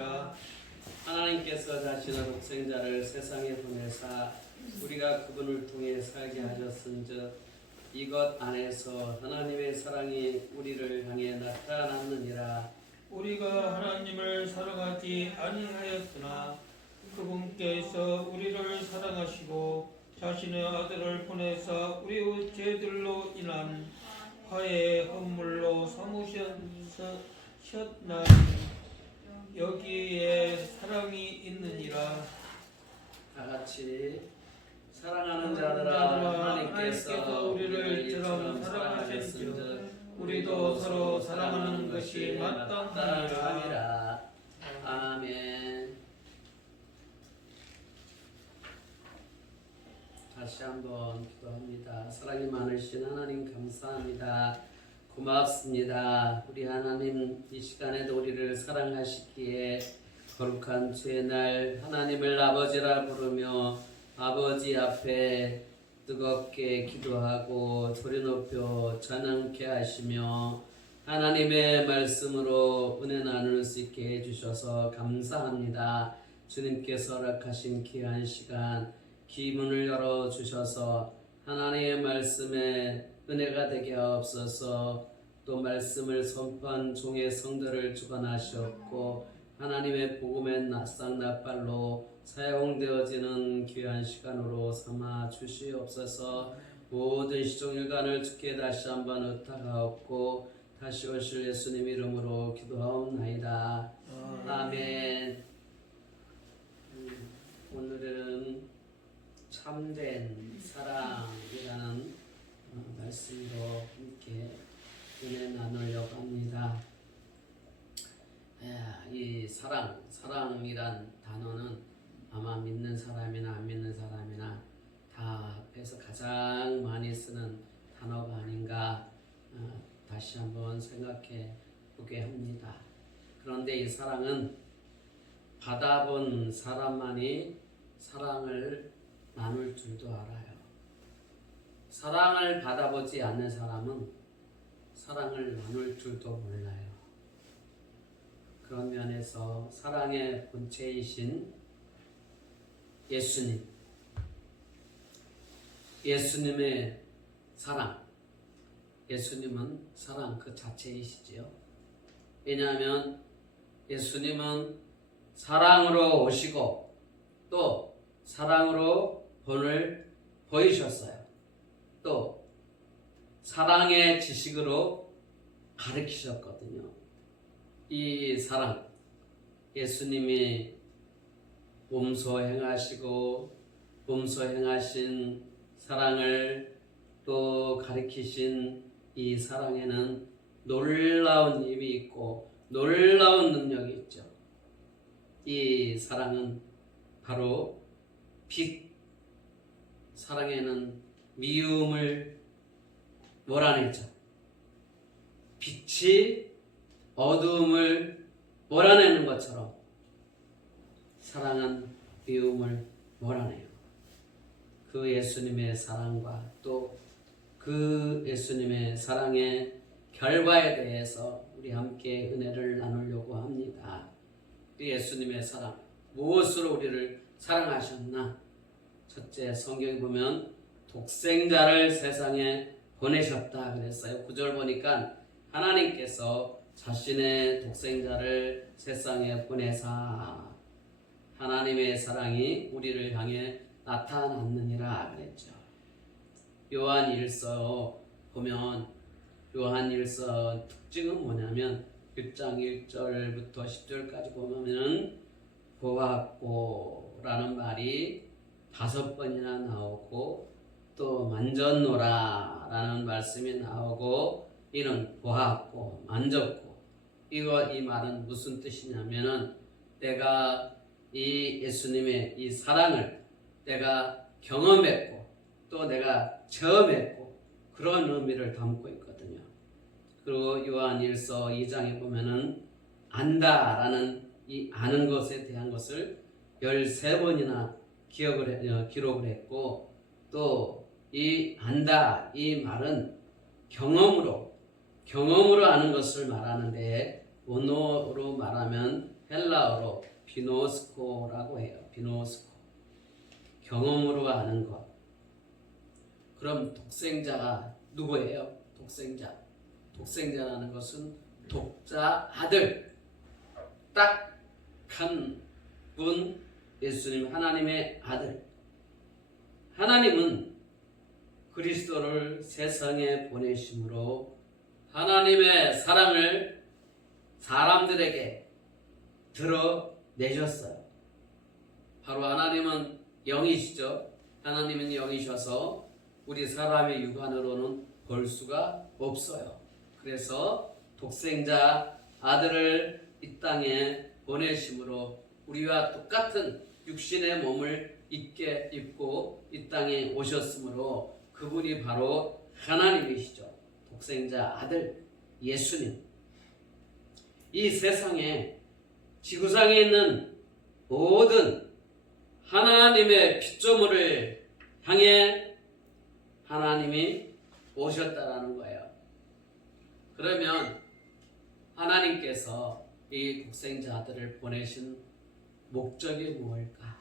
있느니라. 하나님께서 자신의 독생자를 세상에 보내사 우리가 그분을 통해 살게 하셨은즉 이것 안에서 하나님의 사랑이 우리를 향해 나타났느니라. 우리가 하나님을 사랑하지 아니하였으나 그분께서 우리를 사랑하시고 자신의 아들을 보내사 우리의 죄들로 인한 화해 헌물로 삼으셨나니 여기에 사랑이 있느니라. 다 같이 사랑하는 자들아, 하나님께서 우리를 이처럼 사랑하셨은즉 우리도 서로 사랑하는 것이 마땅하니라. 아멘. 다시 한번 기도합니다. 사랑이 많으신 하나님 감사합니다. 고맙습니다. 우리 하나님 이 시간에도 우리를 사랑하시기에 거룩한 주의 날 하나님을 아버지라 부르며 아버지 앞에 뜨겁게 기도하고 소리 높여 찬양케 하시며 하나님의 말씀으로 은혜 나눌 수 있게 해주셔서 감사합니다. 주님께서 허락하신 귀한 시간 기문을 열어주셔서 하나님의 말씀에 은혜가 되게 하옵소서. 또 말씀을 선포한 종의 성도를 주관하셨고 하나님의 복음의 낯상나팔로 사용되어지는 귀한 시간으로 삼아 주시옵소서. 모든 시종일관을 주께 다시 한번 의탁하옵고 다시 오실 예수님 이름으로 기도하옵나이다. 아멘. 오늘은 참된 사랑이라는 말씀으로 함께 은혜 나누려고 합니다. 이 사랑이란 단어는 아마 믿는 사람이나 안 믿는 사람이나 다 합해서 가장 많이 쓰는 단어가 아닌가 다시 한번 생각해 보게 합니다. 그런데 이 사랑은 받아본 사람만이 사랑을 나눌 줄도 알아요. 사랑을 받아보지 않는 사람은 사랑을 나눌 줄도 몰라요. 그런 면에서 사랑의 본체이신 예수님의 사랑, 예수님은 사랑 그 자체이시지요. 왜냐하면 예수님은 사랑으로 오시고 또 사랑으로 본을 보이셨어요. 또 사랑의 지식으로 가르치셨거든요. 이 사랑, 예수님이 몸소 행하시고 몸소 행하신 사랑을 또 가르치신 이 사랑에는 놀라운 힘이 있고 놀라운 능력이 있죠. 이 사랑은 바로 빛, 사랑에는 미움을 몰아내죠. 빛이 어두움을 몰아내는 것처럼 사랑은 미움을 몰아내요. 그 예수님의 사랑과 또 그 예수님의 사랑의 결과에 대해서 우리 함께 은혜를 나누려고 합니다. 그 예수님의 사랑, 무엇으로 우리를 사랑하셨나? 첫째, 성경에 보면 독생자를 세상에 보내셨다 그랬어요. 9절 보니까 하나님께서 자신의 독생자를 세상에 보내사 하나님의 사랑이 우리를 향해 나타났느니라 그랬죠. 요한일서 보면 요한일서 특징은 뭐냐면 1장 1절부터 10절까지 보면 보았고라는 말이 5번이나 나오고 또 만졌노라라는 말씀이 나오고 이는 보았고 만졌고 이 말은 무슨 뜻이냐면은 내가 이 예수님의 이 사랑을 내가 경험했고 또 내가 체험했고 그런 의미를 담고 있거든요. 그리고 요한일서 2장에 보면은 안다라는 이 아는 것에 대한 것을 13번이나 기록을 했고 또 이 안다 이 말은 경험으로 아는 것을 말하는데 원어로 말하면 헬라어로 비노스코라고 해요. 비노스코. 경험으로 아는 것. 그럼 독생자가 누구예요? 독생자. 독생자라는 것은 독자 아들. 딱 한 분 예수님 하나님의 아들. 하나님은 그리스도를 세상에 보내심으로 하나님의 사랑을 사람들에게 드러내셨어요. 바로 하나님은 영이시죠. 하나님은 영이셔서 우리 사람의 육안으로는 볼 수가 없어요. 그래서 독생자 아들을 이 땅에 보내심으로 우리와 똑같은 육신의 몸을 입고 이 땅에 오셨으므로 그분이 바로 하나님이시죠. 독생자 아들 예수님. 이 세상에 지구상에 있는 모든 하나님의 피조물을 향해 하나님이 오셨다라는 거예요. 그러면 하나님께서 이 독생자 아들을 보내신 목적이 무엇일까?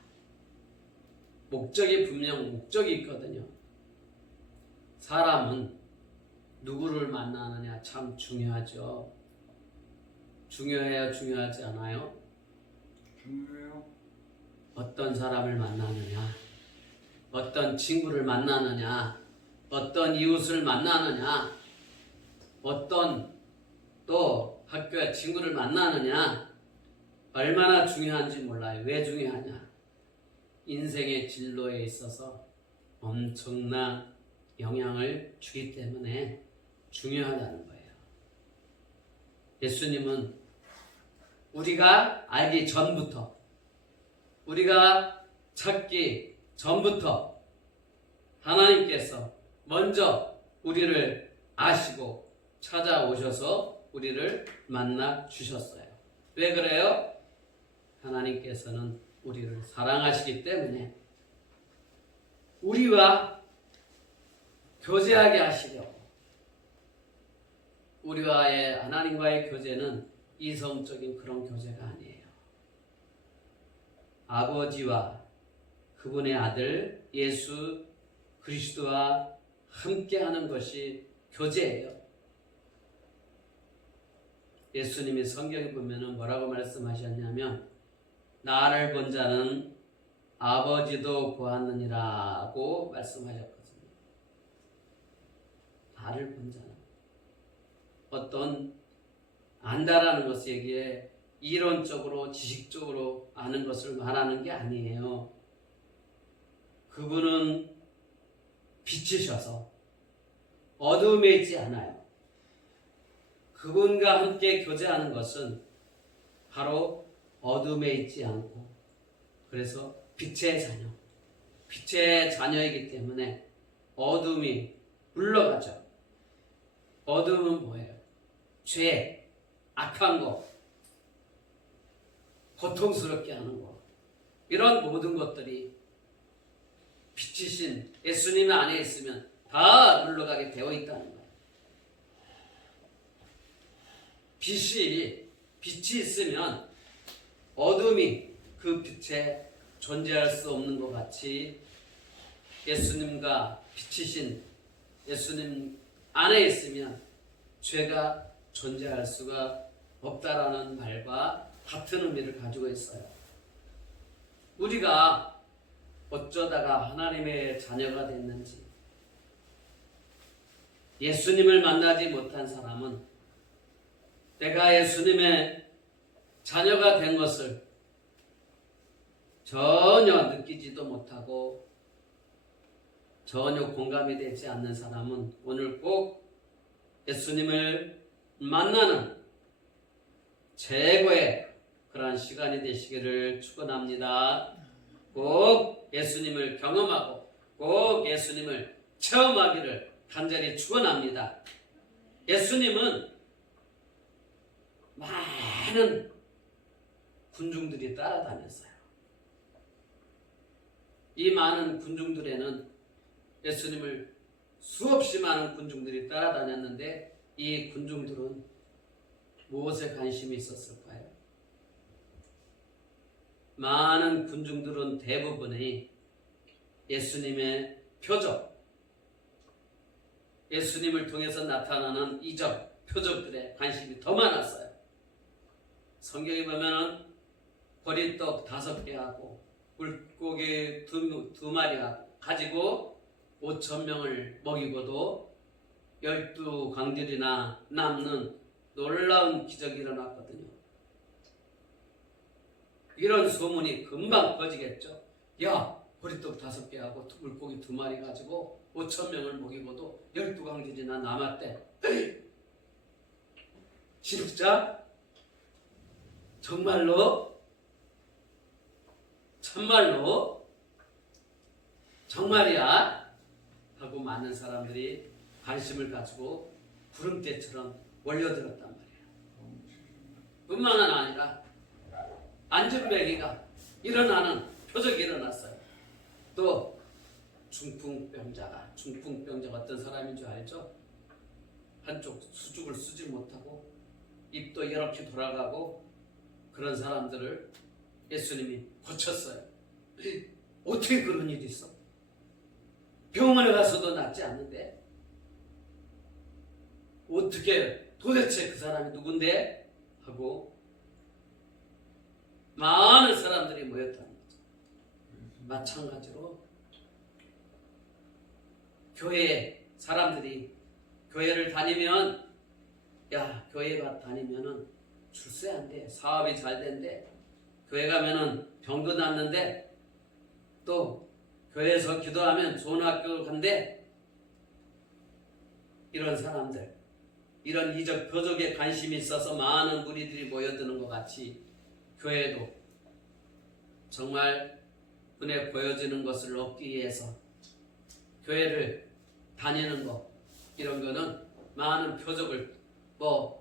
목적이 분명 목적이 있거든요. 사람은 누구를 만나느냐 참 중요하죠. 중요해요? 중요하지 않아요? 중요해요. 어떤 사람을 만나느냐, 어떤 친구를 만나느냐, 어떤 이웃을 만나느냐, 어떤 또 학교에 친구를 만나느냐, 얼마나 중요한지 몰라요. 왜 중요하냐? 인생의 진로에 있어서 엄청난 영향을 주기 때문에 중요하다는 거예요. 예수님은 우리가 알기 전부터, 우리가 찾기 전부터 하나님께서 먼저 우리를 아시고 찾아오셔서 우리를 만나 주셨어요. 왜 그래요? 하나님께서는 우리를 사랑하시기 때문에 우리와 교제하게 하시려고. 우리와의 하나님과의 교제는 이성적인 그런 교제가 아니에요. 아버지와 그분의 아들 예수 그리스도와 함께하는 것이 교제예요. 예수님이 성경에 보면 뭐라고 말씀하셨냐면 나를 본 자는 아버지도 보았느니라고 말씀하셨거든요. 나를 본 자는 어떤 안다라는 것에게 이론적으로 지식적으로 아는 것을 말하는 게 아니에요. 그분은 빛이셔서 어둠에 있지 않아요. 그분과 함께 교제하는 것은 바로 어둠에 있지 않고 그래서 빛의 자녀, 빛의 자녀이기 때문에 어둠이 물러가죠. 어둠은 뭐예요? 죄, 악한 거, 고통스럽게 하는 거, 이런 모든 것들이 빛이신 예수님 안에 있으면 다 물러가게 되어 있다는 거예요. 빛이 있으면 어둠이 그 빛에 존재할 수 없는 것 같이 예수님과 빛이신 예수님 안에 있으면 죄가 존재할 수가 없다라는 말과 같은 의미를 가지고 있어요. 우리가 어쩌다가 하나님의 자녀가 됐는지, 예수님을 만나지 못한 사람은 내가 예수님의 자녀가 된 것을 전혀 느끼지도 못하고 전혀 공감이 되지 않는 사람은 오늘 꼭 예수님을 만나는 최고의 그러한 시간이 되시기를 축원합니다. 꼭 예수님을 경험하고 꼭 예수님을 체험하기를 간절히 축원합니다. 예수님은 많은 군중들이 따라다녔어요. 이 많은 군중들에는 예수님을 수없이 많은 군중들이 따라다녔는데 이 군중들은 무엇에 관심이 있었을까요? 많은 군중들은 대부분이 예수님의 표적, 예수님을 통해서 나타나는 이적, 표적들에 관심이 더 많았어요. 성경에 보면은 보리떡 5개하고 물고기 두 마리 가지고 5,000명을 먹이고도 12광들이나 남는 놀라운 기적이 일어났거든요. 이런 소문이 금방 퍼지겠죠. 야, 보리떡 5개하고 물고기 2마리 가지고 5,000명을 먹이고도 12광들이나 남았대. 진짜? 정말로? 참말로? 정말이야? 하고 많은 사람들이 관심을 가지고 구름대처럼 몰려들었단 말이에요. 뿐만 아니라 안전뱅이가 일어나는 표적이 일어났어요. 또 중풍병자가 어떤 사람인 줄 알죠? 한쪽 수죽을 쓰지 못하고 입도 이렇게 돌아가고 그런 사람들을 예수님이 고쳤어요. 어떻게 그런 일이 있어? 병원에 가서도 낫지 않는데 어떻게 도대체 그 사람이 누군데? 하고 많은 사람들이 모였다는 거죠. 마찬가지로 교회 사람들이 교회를 다니면 야, 교회 다니면은 출세 안 돼. 사업이 잘 된대. 교회 가면은 병도 낫는데 또 교회에서 기도하면 좋은 학교 간대. 이런 사람들, 이런 이적 표적에 관심이 있어서 많은 무리들이 모여드는 것 같이 교회도 정말 눈에 보여지는 것을 얻기 위해서 교회를 다니는 것, 이런 거는 많은 표적을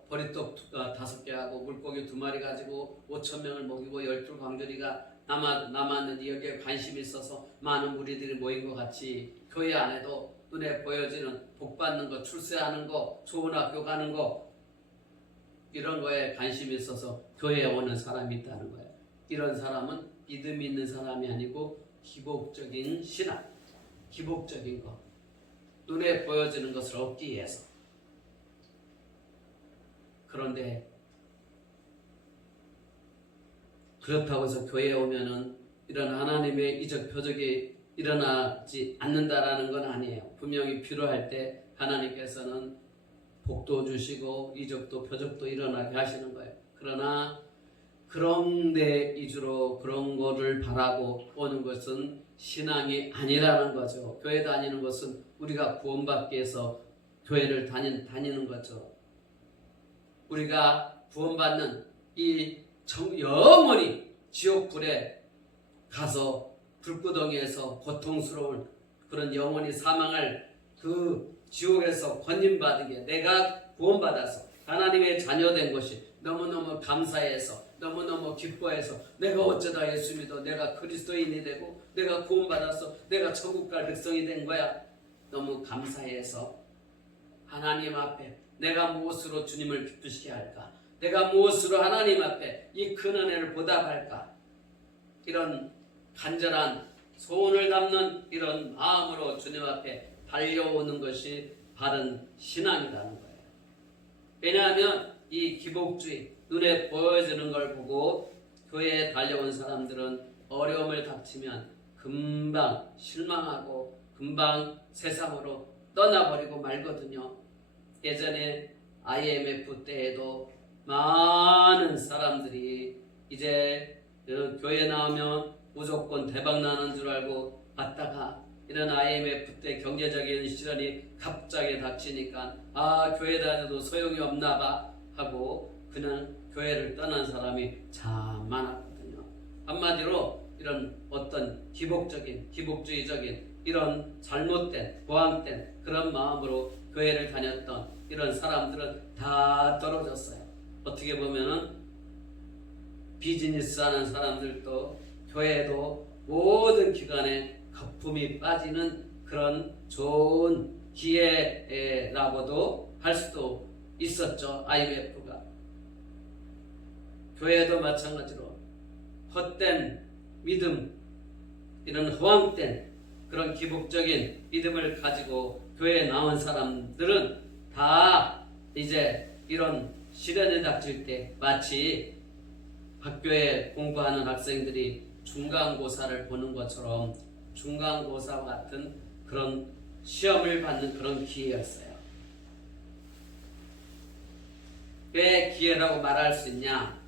보리떡 5개하고 물고기 2마리 가지고 5,000명을 먹이고 12광주리가 남았는데 여기에 관심이 있어서 많은 무리들이 모인 것 같이 교회 안에도 눈에 보여지는 복받는 것, 출세하는 것, 좋은 학교 가는 것, 이런 거에 관심이 있어서 교회에 오는 사람이 있다는 거예요. 이런 사람은 믿음이 있는 사람이 아니고 기복적인 신앙, 기복적인 것, 눈에 보여지는 것을 얻기 위해서. 그런데 그렇다고 해서 교회에 오면은 이런 하나님의 이적 표적이 일어나지 않는다라는 건 아니에요. 분명히 필요할 때 하나님께서는 복도 주시고 이적도 표적도 일어나게 하시는 거예요. 그러나 그런 데 위주로 그런 거를 바라고 오는 것은 신앙이 아니라는 거죠. 교회 다니는 것은 우리가 구원받기 위해서 교회를 다니는 거죠. 우리가 구원받는 이 영원히 지옥불에 가서 불구덩이에서 고통스러운 그런 영원히 사망할 그 지옥에서 건진받으게 내가 구원받아서 하나님의 자녀된 것이 너무너무 감사해서 너무너무 기뻐해서 내가 어쩌다 예수 믿어 내가 그리스도인이 되고 내가 구원받아서 내가 천국 갈 백성이 된 거야. 너무 감사해서 하나님 앞에 내가 무엇으로 주님을 기쁘시게 할까? 내가 무엇으로 하나님 앞에 이 큰 은혜를 보답할까? 이런 간절한 소원을 담는 이런 마음으로 주님 앞에 달려오는 것이 바른 신앙이라는 거예요. 왜냐하면 이 기복주의, 눈에 보여지는 걸 보고 교회에 달려온 사람들은 어려움을 닥치면 금방 실망하고 금방 세상으로 떠나버리고 말거든요. 예전에 IMF 때에도 많은 사람들이 이제 교회 나오면 무조건 대박 나는 줄 알고 왔다가 이런 IMF 때 경제적인 시련이 갑자기 닥치니까 교회 다녀도 소용이 없나 봐 하고 그냥 교회를 떠난 사람이 참 많았거든요. 한마디로 이런 어떤 기복주의적인 이런 잘못된 고항된 그런 마음으로 교회를 다녔던 이런 사람들은 다 떨어졌어요. 어떻게 보면은 비즈니스 하는 사람들도 교회도 모든 기관에 거품이 빠지는 그런 좋은 기회라고도 할 수도 있었죠. IMF가. 교회도 마찬가지로 헛된 믿음, 이런 허황된 그런 기복적인 믿음을 가지고 교회에 나온 사람들은 다 이제 이런 시련에 닥칠 때 마치 학교에 공부하는 학생들이 중간고사를 보는 것처럼 중간고사와 같은 그런 시험을 받는 그런 기회였어요. 왜 기회라고 말할 수 있냐?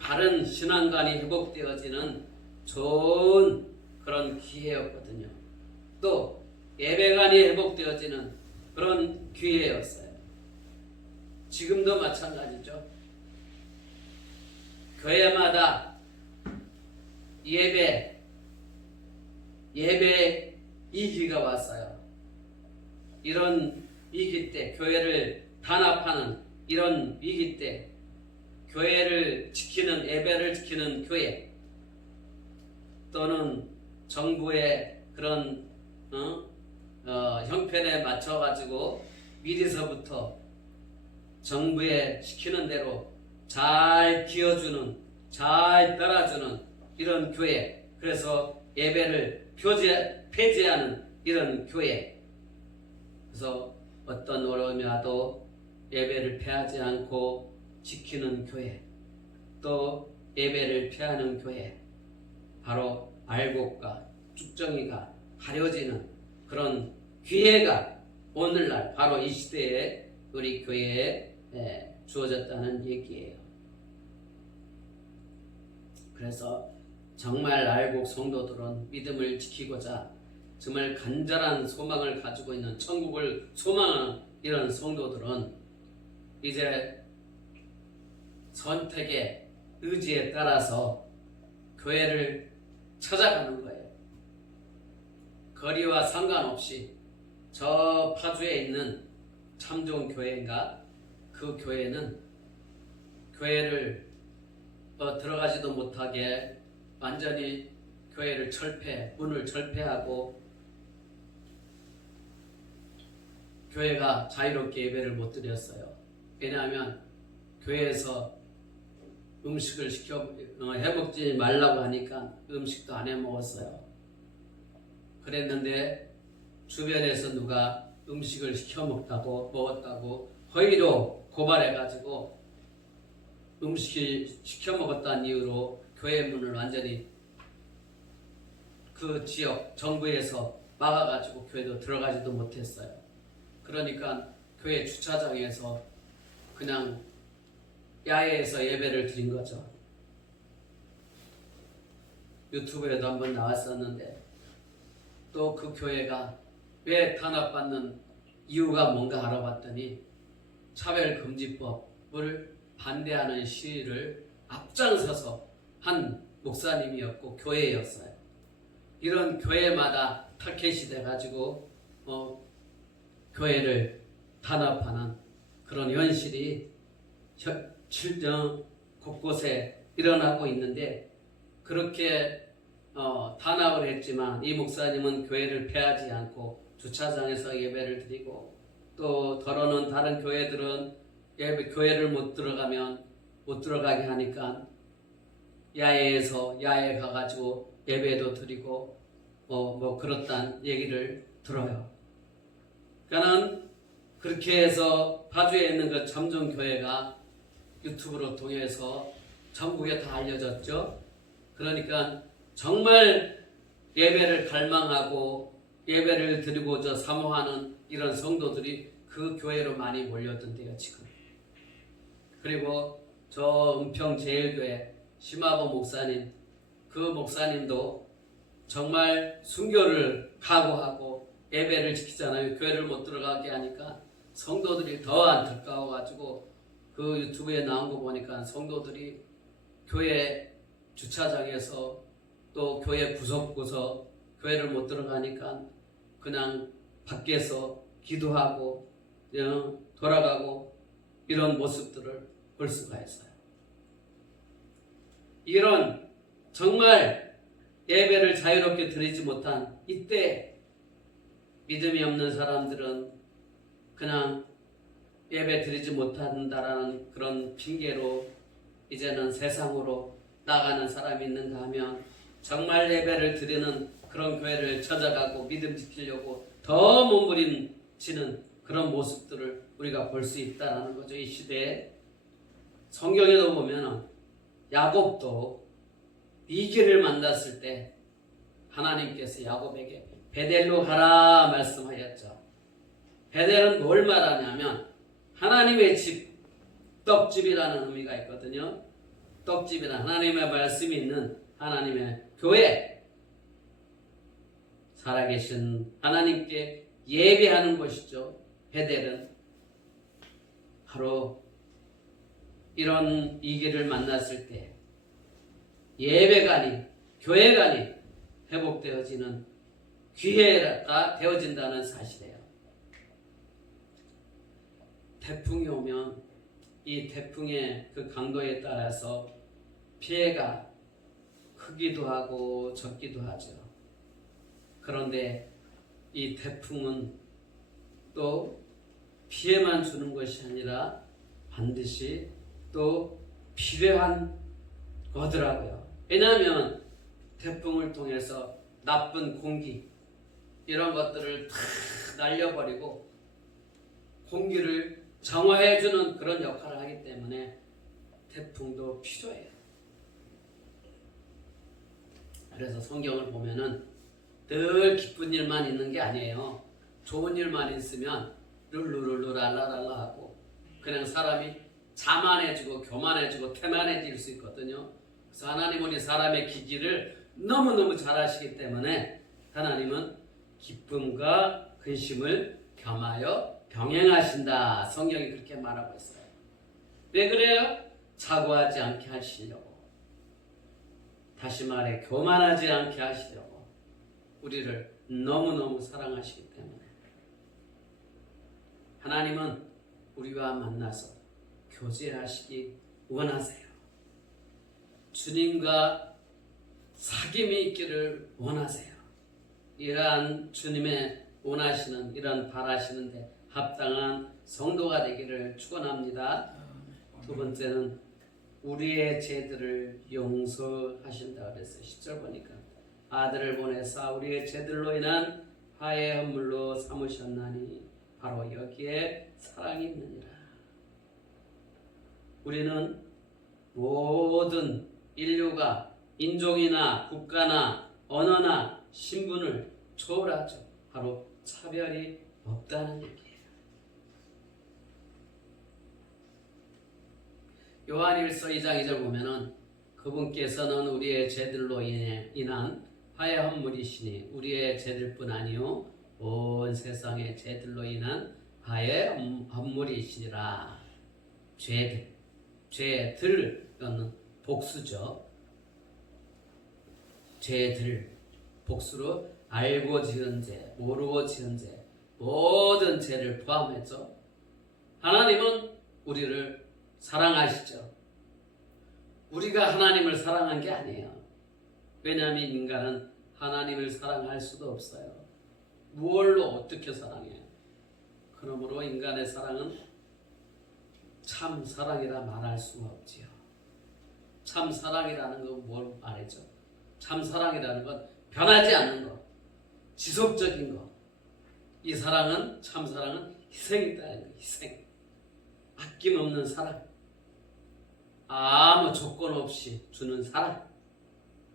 바른 신앙관이 회복되어지는 좋은 그런 기회였거든요. 또 예배관이 회복되어지는 그런 기회였어요. 지금도 마찬가지죠. 교회마다 예배 이기가 왔어요. 이런 위기 때 교회를 단합하는 이런 위기 때 교회를 지키는 예배를 지키는 교회 또는 정부의 그런 형편에 맞춰 가지고 미리서부터 정부에 시키는 대로 잘 기어주는 잘 따라주는 이런 교회, 그래서 예배를 폐지하는 이런 교회, 그래서 어떤 어려움이 와도 예배를 폐하지 않고 지키는 교회, 또 예배를 폐하는 교회, 바로 알곡과 쭉정이가 가려지는 그런 기회가 오늘날 바로 이 시대에 우리 교회에 주어졌다는 얘기예요. 그래서 정말 알곡 성도들은 믿음을 지키고자 정말 간절한 소망을 가지고 있는 천국을 소망하는 이런 성도들은 이제 선택의 의지에 따라서 교회를 찾아가는 거예요. 거리와 상관없이 저 파주에 있는 참 좋은 교회인가? 그 교회는 교회를 들어가지도 못하게 완전히 교회를 문을 철폐하고 교회가 자유롭게 예배를 못 드렸어요. 왜냐하면 교회에서 음식을 해먹지 말라고 하니까 음식도 안 해먹었어요. 그랬는데 주변에서 누가 음식을 먹었다고 허위로 고발해가지고 음식을 시켜 먹었다는 이유로 교회 문을 완전히 그 지역 정부에서 막아가지고 교회도 들어가지도 못했어요. 그러니까 교회 주차장에서 그냥 야외에서 예배를 드린 거죠. 유튜브에도 한번 나왔었는데, 또 그 교회가 왜 탄압받는 이유가 뭔가 알아봤더니 차별금지법을 반대하는 시위를 앞장서서 한 목사님이었고 교회였어요. 이런 교회마다 타켓이 돼가지고 교회를 탄압하는 그런 현실이 곳곳에 일어나고 있는데, 그렇게 탄압을 했지만 이 목사님은 교회를 폐하지 않고 주차장에서 예배를 드리고, 또 더러는 다른 교회들은 교회를 못 들어가게 하니까 야외에 가가지고 예배도 드리고 그렇단 얘기를 들어요. 그러니까는 그렇게 해서 파주에 있는 그 참종교회가 유튜브로 통해서 전국에 다 알려졌죠. 그러니까 정말 예배를 갈망하고 예배를 드리고자 사모하는 이런 성도들이 그 교회로 많이 몰렸던데요, 지금. 그리고 저 은평제일교회 심화보 목사님, 그 목사님도 정말 순교를 각오하고 예배를 지키잖아요. 교회를 못 들어가게 하니까 성도들이 더 안타까워가지고 그 유튜브에 나온 거 보니까 성도들이 교회 주차장에서 또 교회 구석구석 교회를 못 들어가니까 그냥 밖에서 기도하고 돌아가고 이런 모습들을 볼 수가 있어요. 이런 정말 예배를 자유롭게 드리지 못한 이때 믿음이 없는 사람들은 그냥 예배 드리지 못한다라는 그런 핑계로 이제는 세상으로 나가는 사람이 있는가 하면 정말 예배를 드리는 그런 교회를 찾아가고 믿음 지키려고 더 몸부림치는 그런 모습들을 우리가 볼 수 있다는 거죠. 이 시대에 성경에도 보면 야곱도 이계를 만났을 때 하나님께서 야곱에게 베델로 가라 말씀하였죠. 베델은 뭘 말하냐면 하나님의 집, 떡집이라는 의미가 있거든요. 떡집이란 하나님의 말씀이 있는 하나님의 교회, 살아계신 하나님께 예배하는 곳이죠. 베델은 바로 이런 이계를 만났을 때 예배관이, 교회관이 회복되어지는 기회가 되어진다는 사실이에요. 태풍이 오면 이 태풍의 그 강도에 따라서 피해가 크기도 하고 적기도 하죠. 그런데 이 태풍은 또 피해만 주는 것이 아니라 반드시 또 필요한 거더라고요. 왜냐하면 태풍을 통해서 나쁜 공기 이런 것들을 다 날려버리고 공기를 정화해주는 그런 역할을 하기 때문에 태풍도 필요해요. 그래서 성경을 보면은 늘 기쁜 일만 있는 게 아니에요. 좋은 일만 있으면 룰루룰루랄라랄라 하고 그냥 사람이 자만해지고 교만해지고 태만해질 수 있거든요. 그래서 하나님은 이 사람의 기질을 너무너무 잘 아시기 때문에 하나님은 기쁨과 근심을 겸하여 병행하신다. 성경이 그렇게 말하고 있어요. 왜 그래요? 사고하지 않게 하시려고. 다시 말해 교만하지 않게 하시려고. 우리를 너무너무 사랑하시기 때문에. 하나님은 우리와 만나서 교제하시기 원하세요. 주님과 사귐이 있기를 원하세요. 이러한 주님의 원하시는 이런 바라시는데 합당한 성도가 되기를 축원합니다. 두 번째는 우리의 죄들을 용서하신다 그랬어요. 10절 보니까 아들을 보내사 우리의 죄들로 인한 화해 헌물로 삼으셨나니 바로 여기에 사랑이 있느니라. 우리는 모든 인류가 인종이나 국가나 언어나 신분을 초월하죠. 바로 차별이 없다는 얘기예요. 요한일서 2장 2절 보면은 그분께서는 우리의 죄들로 인한 화해 헌물이시니 우리의 죄들뿐 아니요 온 세상의 죄들로 인한 화해 헌물이시니라. 죄들은 복수죠. 죄들 복수로 알고 지은 죄, 모르고 지은 죄, 모든 죄를 포함했죠. 하나님은 우리를 사랑하시죠. 우리가 하나님을 사랑한 게 아니에요. 왜냐하면 인간은 하나님을 사랑할 수도 없어요. 무엇로 어떻게 사랑해요? 그러므로 인간의 사랑은 참 사랑이라 말할 수가 없지요. 참 사랑이라는 건 뭘 말이죠? 참 사랑이라는 건 변하지 않는 것, 지속적인 것. 이 사랑은 참 사랑은 희생이다는 거. 희생, 아낌없는 사랑, 아무 조건 없이 주는 사랑.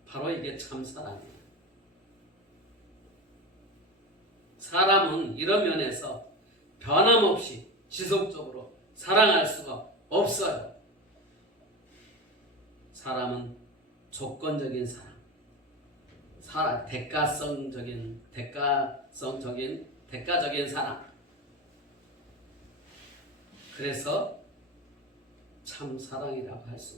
바로 이게 참 사랑이에요. 사람은 이런 면에서 변함없이 지속적으로 사랑할 수가 없어요. 사람은 조건적인 사랑, 대가적인 사랑. 그래서 참 사랑이라고 할 수